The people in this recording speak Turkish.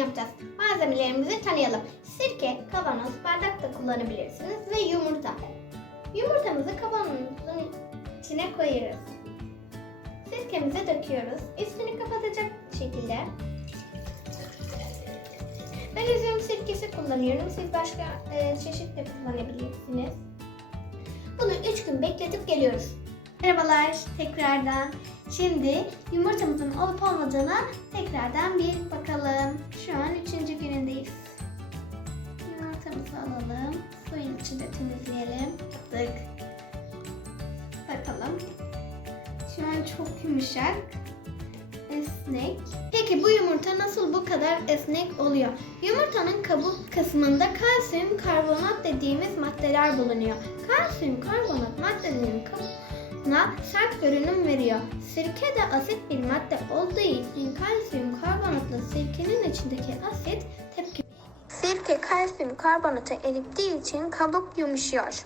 yapacağız. Malzemelerimizi tanıyalım. Sirke, kavanoz, bardak da kullanabilirsiniz ve yumurta. Yumurtamızı kavanozun içine koyuyoruz. Sirkemizi döküyoruz. Üstünü kapatacak şekilde. Ben üzüm sirkesi kullanıyorum. Siz başka e, çeşit de kullanabilirsiniz. Bunu 3 gün bekletip geliyoruz. Merhabalar tekrardan. Şimdi yumurtamızın olup olmadığına tekrardan bir bakalım. İçinde temizleyelim. Tık. Bakalım. Şu an çok yumuşak. Esnek. Peki bu yumurta nasıl bu kadar esnek oluyor? Yumurtanın kabuk kısmında kalsiyum karbonat dediğimiz maddeler bulunuyor. Kalsiyum karbonat maddelerinin kabuğuna sert görünüm veriyor. Sirke de asit bir madde olduğu için kalsiyum karbonatla sirkenin içindeki asit Sirke kalsiyum karbonata erittiği için kabuk yumuşuyor.